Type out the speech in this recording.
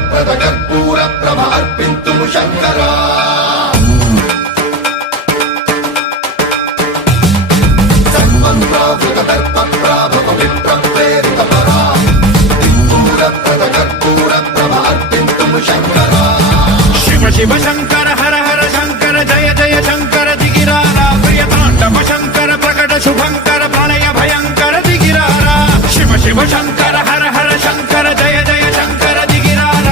మంత్రప్రద కర్పూర ప్రభ అర్పింతుము శంకరా సన్మంత్రావృత దర్ప ప్రాభవ విప్ర ప్రేరిత పరా కర్పూర ప్రభ అర్పింతుము శంకరా శివ శివ శంకర